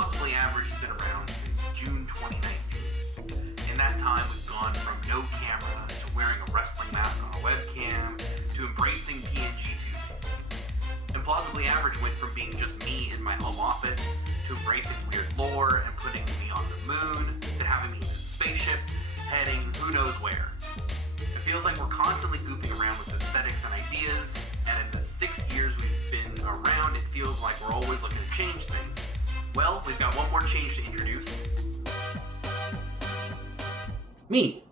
Implausibly Average has been around since June 2019. In that time, we've gone from no camera to wearing a wrestling mask on a webcam to embracing PNG Tuesdays. Implausibly Average went from being just me in my home office to embracing weird lore and putting me on the moon to having me in a spaceship heading who knows where. It feels like we're constantly goofing around with aesthetics and ideas, and in the 6 years we've been around, it feels like we're always looking to change things. Well, we've got one more change to introduce. Me.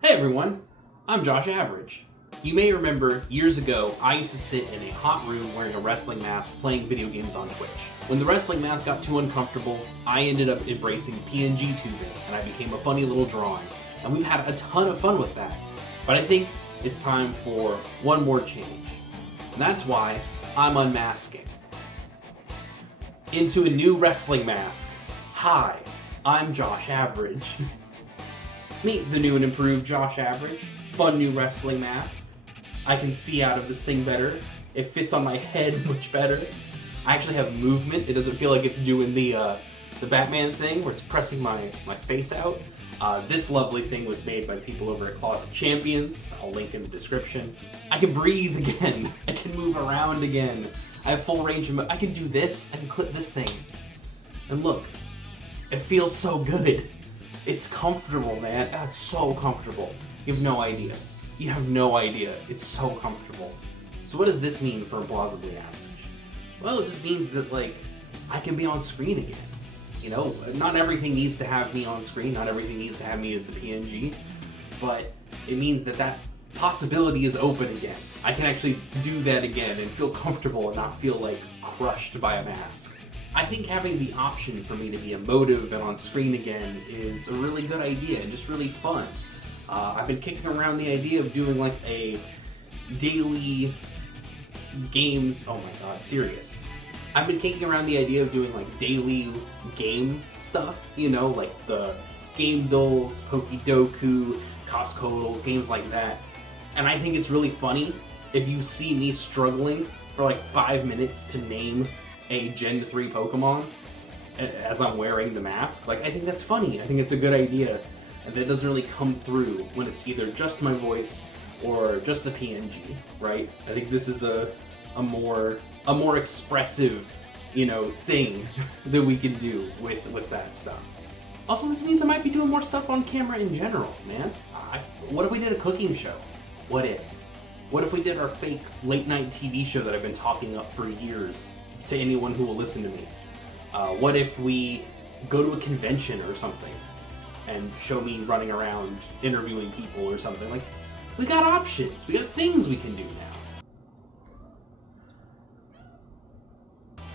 Hey everyone, I'm Josh Average. You may remember years ago, I used to sit in a hot room wearing a wrestling mask playing video games on Twitch. When the wrestling mask got too uncomfortable, I ended up embracing PNG tubing, and I became a funny little drawing. And we've had a ton of fun with that. But I think it's time for one more change. And that's why I'm unmasking into a new wrestling mask. Hi, I'm Josh Average. Meet the new and improved Josh Average. Fun new wrestling mask. I can see out of this thing better. It fits on my head much better. I actually have movement. It doesn't feel like it's doing the Batman thing where it's pressing my face out. This lovely thing was made by people over at Closet Champions. I'll link in the description. I can breathe again. I can move around again. I have full range of I can do this. I can clip this thing. And look, it feels so good. It's comfortable, man. It's so comfortable. You have no idea. You have no idea. It's so comfortable. So what does this mean for Implausibly Average? Well, it just means that, like, I can be on screen again. You know, not everything needs to have me on screen. Not everything needs to have me as the PNG. But it means that that possibility is open again. I can actually do that again and feel comfortable and not feel, like, crushed by a mask. I think having the option for me to be emotive and on screen again is a really good idea and just really fun. I've been kicking around the idea of doing like a daily games, oh my god, serious. I've been kicking around the idea of doing like daily game stuff, you know, like the Game Dulls, Pokidoku, Costco's, games like that. And I think it's really funny if you see me struggling for like 5 minutes to name a Gen 3 Pokemon as I'm wearing the mask. Like, I think that's funny. I think it's a good idea. And that doesn't really come through when it's either just my voice or just the PNG, right? I think this is a more expressive, you know, thing that we can do with that stuff. Also, this means I might be doing more stuff on camera in general, man. What if we did a cooking show? What if? What if we did our fake late night TV show that I've been talking up for years to anyone who will listen to me? What if we go to a convention or something and show me running around interviewing people or something? Like, we got options. We got things we can do now.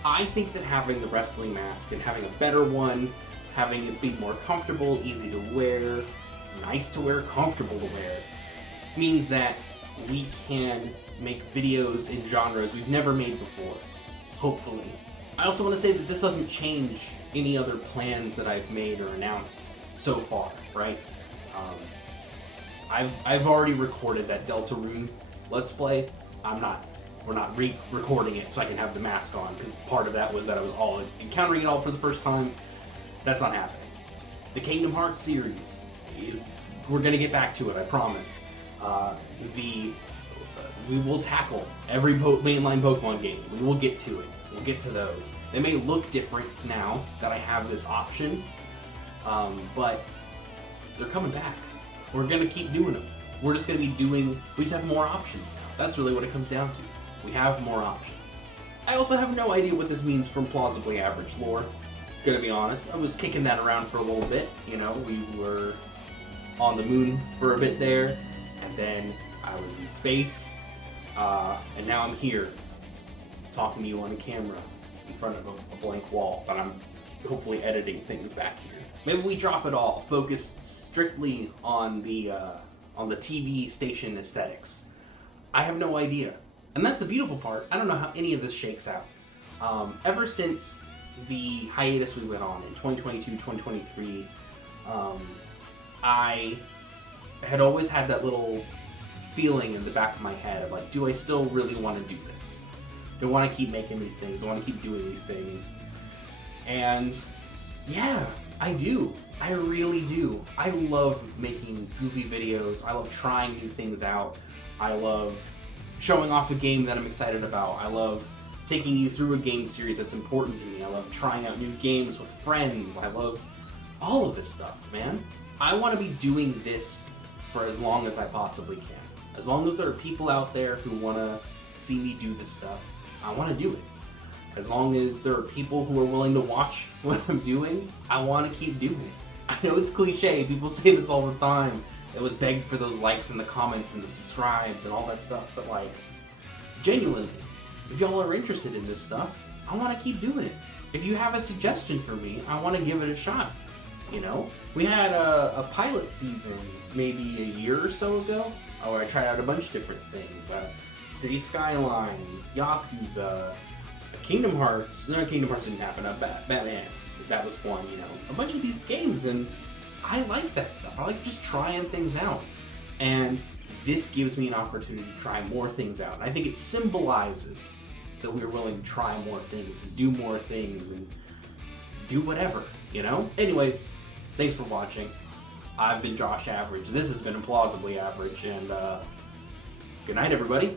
I think that having the wrestling mask and having a better one, having it be more comfortable, easy to wear, nice to wear, comfortable to wear, means that we can make videos in genres we've never made before, hopefully. I also want to say that this doesn't change any other plans that I've made or announced so far, right? I've already recorded that Deltarune Let's Play. We're not re-recording it so I can have the mask on, because part of that was that I was all encountering it all for the first time. That's not happening. The Kingdom Hearts series we're gonna get back to it, I promise. We will tackle every mainline Pokemon game. We will get to it. We'll get to those. They may look different now that I have this option, but they're coming back. We're gonna keep doing them. We're just gonna be we just have more options now. That's really what it comes down to. We have more options. I also have no idea what this means from Plausibly Average lore. Gonna be honest, I was kicking that around for a little bit. You know, we were on the moon for a bit there, and then I was in space, and now I'm here, talking to you on camera in front of a blank wall, but I'm hopefully editing things back here. Maybe we drop it all, focused strictly on the TV station aesthetics. I have no idea. And that's the beautiful part. I don't know how any of this shakes out. Ever since the hiatus we went on in 2022, 2023, I had always had that little feeling in the back of my head of like, do I still really want to do this? Do I want to keep making these things? Do I want to keep doing these things? And yeah, I do. I really do. I love making goofy videos. I love trying new things out. I love showing off a game that I'm excited about. I love taking you through a game series that's important to me. I love trying out new games with friends. I love all of this stuff, man. I want to be doing this for as long as I possibly can. As long as there are people out there who want to see me do this stuff, I want to do it. As long as there are people who are willing to watch what I'm doing, I want to keep doing it. I know it's cliche, people say this all the time. It was begged for those likes and the comments and the subscribes and all that stuff, but like, genuinely, if y'all are interested in this stuff, I want to keep doing it. If you have a suggestion for me, I want to give it a shot. You know? We had a pilot season maybe a year or so ago, where I tried out a bunch of different things. City Skylines, Yakuza, Kingdom Hearts. No, Kingdom Hearts didn't happen. Batman. That was one, you know. A bunch of these games, and I like that stuff. I like just trying things out. And this gives me an opportunity to try more things out. And I think it symbolizes that we're willing to try more things and do more things and do whatever, you know? Anyways, thanks for watching. I've been Josh Average. This has been Implausibly Average, and good night, everybody.